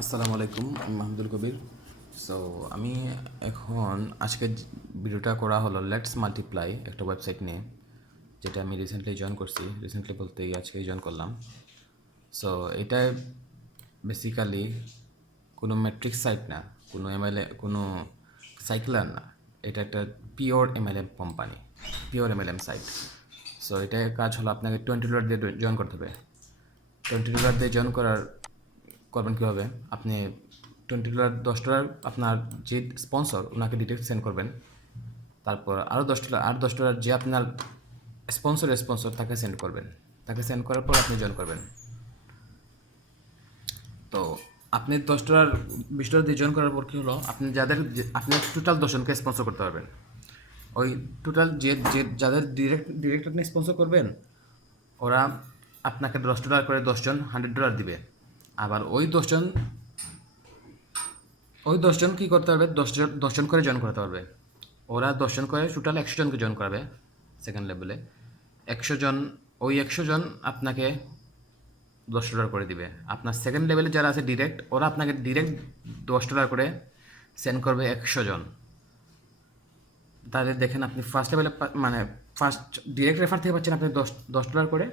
আসসালামু আলাইকুম, আমি মাহমুদুল কবির। সো আমি এখন আজকে ভিডিওটা করা হলো লেটস মাল্টিপ্লাই একটা ওয়েবসাইট নিয়ে, যেটা আমি রিসেন্টলি জয়েন করছি। রিসেন্টলি বলতে আজকেই জয়েন করলাম। সো এটা বেসিক্যালি কোনো ম্যাট্রিক্স সাইট না, কোনো এমএলএ, কোনো সাইক্লার না। এটা একটা pure MLM company, pure MLM site. So এটার কাজ হলো আপনাকে $20 দিয়ে জয়েন করতে হবে। $20 দিয়ে জয়েন করবেন কীভাবে? আপনি $20, $10 আপনার যে স্পন্সর ওনাকে ডিটেলস সেন্ড করবেন। তারপর আরও $10 যে আপনার স্পন্সর তাকে সেন্ড করবেন। তাকে সেন্ড করার পর আপনি জয়েন করবেন। তো আপনি $10, $20 দিয়ে জয়েন করার পর কী হলো, আপনি টোটাল 10 জনকে স্পন্সর করতে পারবেন। ওই টোটাল যে যে যাদের ডিরেক্ট আপনি স্পন্সর করবেন, ওরা আপনাকে $10 করে 10 জন $100 দিবে। আবার ওই দশজন কী করতে পারবে, 10 জন করে জয়েন করতে পারবে। ওরা 10 জন করে টোটাল 100 জনকে জয়েন করাবে সেকেন্ড লেভেলে। 100 জন, ওই 100 জন আপনাকে $10 করে দিবে। আপনার সেকেন্ড লেভেলে যারা আছে ডিরেক্ট, ওরা আপনাকে ডিরেক্ট $10 করে সেন্ড করবে 100 জন। তাদের দেখেন আপনি ফার্স্ট লেভেলে মানে ফার্স্ট ডিরেক্ট রেফার থেকে পাচ্ছেন আপনি $10 করে।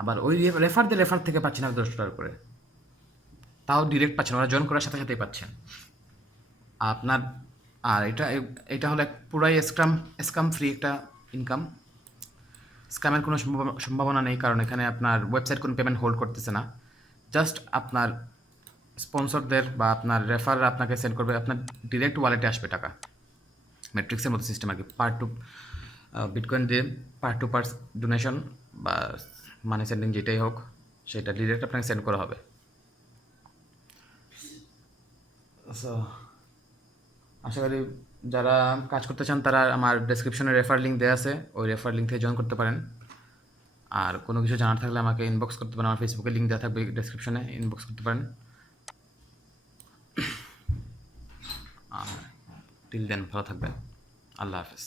আবার ওই রেফার থেকে পাচ্ছেন আপনি $10 করে। তাও ডিরেক্ট পাচ্ছেন, ওরা জয়েন করার সাথে সাথেই পাচ্ছেন আপনার। আর এটা হলো পুরাই স্ক্যাম ফ্রি একটা ইনকাম। স্ক্যামের কোনো সম্ভাবনা নেই, কারণ এখানে আপনার ওয়েবসাইট কোনো পেমেন্ট হোল্ড করতেছে না। জাস্ট আপনার স্পন্সরদের বা আপনার রেফার আপনাকে সেন্ড করবে, আপনার ডিরেক্ট ওয়ালেটে আসবে টাকা। ম্যাট্রিক্সের মতো সিস্টেম আর কি, পার্ট টু বিটকয়েন দিয়ে পার্ট ডোনেশন বা মানি সেন্ডিং যেটাই হোক, সেটা ডিরেক্ট আপনাকে সেন্ড করা হবে। সো আশা করি যারা কাজ করতে চান তারা আমার ডেসক্রিপশনে রেফার লিঙ্ক দেওয়া আছে, ওই রেফার লিঙ্ক থেকে জয়েন করতে পারেন। আর কোনো কিছু জানার থাকলে আমাকে ইনবক্স করতে পারেন, আমার ফেসবুকে লিঙ্ক দেওয়া থাকবে ডেসক্রিপশনে, ইনবক্স করতে পারেন। টিল দেন ভালো থাকবেন, আল্লাহ হাফেজ।